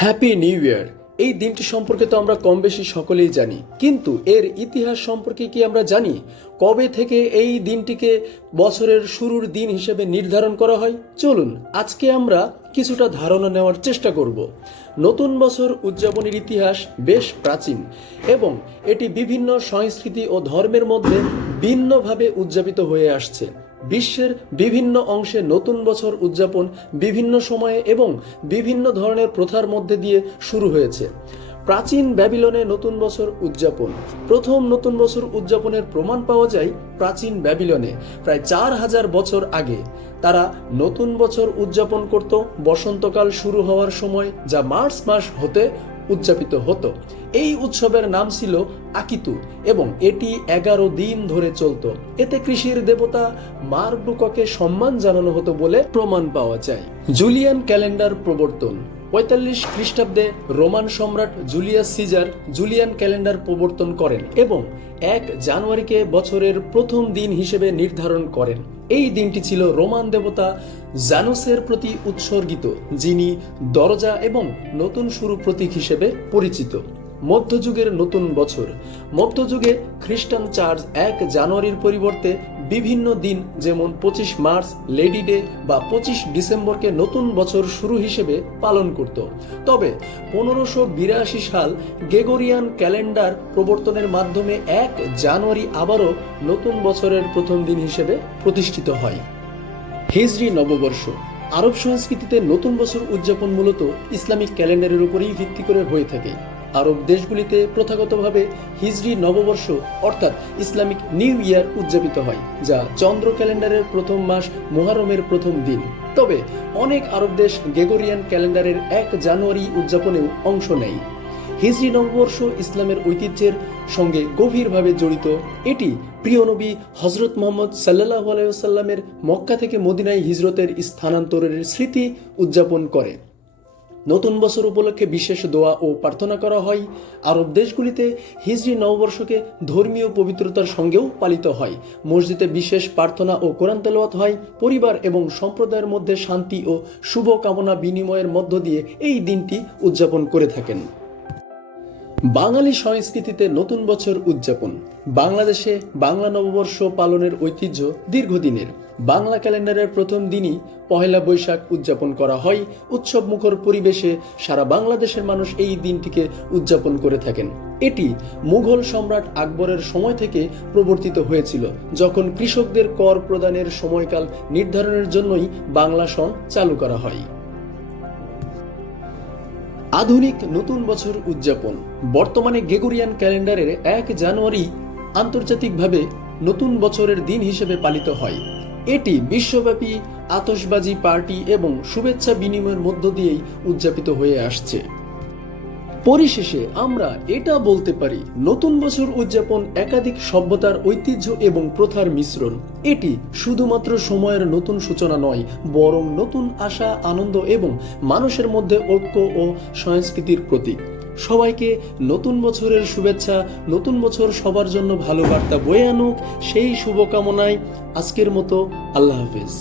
Happy new year. এই দিনটি সম্পর্কে তো আমরা কম বেশি সকলেই জানি, কিন্তু এর ইতিহাস সম্পর্কে কি আমরা জানি? কবে থেকে এই দিনটিকে বছরের শুরুর দিন হিসেবে নির্ধারণ করা হয়? চলুন আজকে আমরা কিছুটা ধারণা নেওয়ার চেষ্টা করব। নতুন বছর উদযাপনের ইতিহাস বেশ প্রাচীন এবং এটি বিভিন্ন সংস্কৃতি ও ধর্মের মধ্যে ভিন্নভাবে উদযাপিত হয়ে আসছে। বিশ্বের বিভিন্ন অংশে নতুন বছর উদযাপন বিভিন্ন সময়ে এবং বিভিন্ন ধরনের প্রথার মধ্যে দিয়ে শুরু হয়েছে। প্রাচীন ব্যাবিলনে নতুন বছর উদযাপন। প্রথম নতুন বছর উদযাপনের প্রমাণ পাওয়া যায় প্রাচীন ব্যাবিলনে প্রায় 4000 বছর আগে। তারা নতুন বছর উদযাপন করত বসন্তকাল শুরু হওয়ার সময়, যা মার্চ মাস হতে উদযাপিত হতো। এই উৎসবের নাম ছিল আকিতু এবং এটি 11 দিন ধরে চলত। এতে কৃষির দেবতা মারডুককে সম্মান জানানো হতো বলে প্রমাণ পাওয়া যায়। জুলিয়ান ক্যালেন্ডার প্রবর্তন। 45 খ্রিস্টাব্দে রোমান সম্রাট জুলিয়াস সিজার জুলিয়ান ক্যালেন্ডার প্রবর্তন করেন এবং 1 জানুয়ারিকে বছরের প্রথম দিন হিসেবে নির্ধারণ করেন। এই দিনটি ছিল রোমান দেবতা জানুসের প্রতি উৎসর্গিত, যিনি দরজা এবং নতুন শুরু প্রতীক হিসেবে পরিচিত। মধ্যযুগের নতুন বছর। মধ্যযুগে খ্রিস্টান চার্চ 1 জানুয়ারির পরিবর্তে বিভিন্ন দিন যেমন 25 মার্চ লেডি ডে বা 25 ডিসেম্বরকে নতুন বছর শুরু হিসেবে পালন করত। তবে 1582 সাল গ্রেগরিয়ান ক্যালেন্ডার প্রবর্তনের মাধ্যমে 1 জানুয়ারি আবারও নতুন বছরের প্রথম দিন হিসেবে প্রতিষ্ঠিত হয়। হিজরি নববর্ষ। আরব সংস্কৃতিতে নতুন বছর উদযাপন মূলত ইসলামিক ক্যালেন্ডারের উপরেই ভিত্তি করে হয়ে থাকে। আরব দেশগুলিতে প্রথাগতভাবে হিজরি নববর্ষ অর্থাৎ ইসলামিক নিউ ইয়ার উদযাপিত হয়, যা চন্দ্র ক্যালেন্ডারের প্রথম মাস মুহররমের প্রথম দিন। তবে অনেক আরব দেশ গ্রেগরিয়ান ক্যালেন্ডারের 1 জানুয়ারি উদযাপনেও অংশ নেয়। হিজরি নববর্ষ ইসলামের ঐতিহ্যের সঙ্গে গভীরভাবে জড়িত। এটি প্রিয় নবী হযরত মুহাম্মদ সাল্লাল্লাহু আলাইহি ওয়াসাল্লামের মক্কা থেকে মদিনায় হিজরতের স্থানান্তরের স্মৃতি উদযাপন করে। নতুন বছর উপলক্ষে বিশেষ দোয়া ও প্রার্থনা করা হয়। আরব দেশগুলিতে হিজরি নববর্ষকে ধর্মীয় পবিত্রতার সঙ্গেও পালিত হয়। মসজিদে বিশেষ প্রার্থনা ও কোরআন তেলাওয়াত হয়। পরিবার এবং সম্প্রদায়ের মধ্যে শান্তি ও শুভ কামনা বিনিময়ের মধ্য দিয়ে এই দিনটি উদযাপন করে থাকেন। বাঙালি সংস্কৃতিতে নতুন বছর উদযাপন। বাংলাদেশে বাংলা নববর্ষ পালনের ঐতিহ্য দীর্ঘদিনের। বাংলা ক্যালেন্ডারের প্রথম দিনই পহেলা বৈশাখ উদযাপন করা হয়। উৎসব মুখর পরিবেশে সারা বাংলাদেশের মানুষ এই দিনটিকে উদযাপন করে থাকেন। এটি মুঘল সম্রাট আকবরের সময় থেকে প্রবর্তিত হয়েছিল, যখন কৃষকদের কর প্রদানের সময়কাল নির্ধারণের জন্যই বাংলা সন চালু করা হয়। আধুনিক নতুন বছর উদযাপন। বর্তমানে গ্রেগরিয়ান ক্যালেন্ডারের 1 জানুয়ারি আন্তর্জাতিকভাবে নতুন বছরের দিন হিসেবে পালিত হয়। এটি বিশ্বব্যাপী আতশবাজি, পার্টি এবং শুভেচ্ছা বিনিময়ের মধ্য দিয়েই উদযাপিত হয়ে আসছে। পরিশেষে আমরা এটা বলতে পারি, নতুন বছর উদযাপন একাধিক সভ্যতার ঐতিহ্য এবং প্রথার মিশ্রণ। এটি শুধুমাত্র সময়ের নতুন সূচনা নয়, বরং নতুন আশা, আনন্দ এবং মানুষের মধ্যে ঐক্য ও সংস্কৃতির প্রতীক। সবাইকে নতুন বছরের শুভেচ্ছা। নতুন বছর সবার জন্য ভালো বার্তা বয়ে আনুক, সেই শুভকামনায় আজকের মতো আল্লাহ হাফেজ।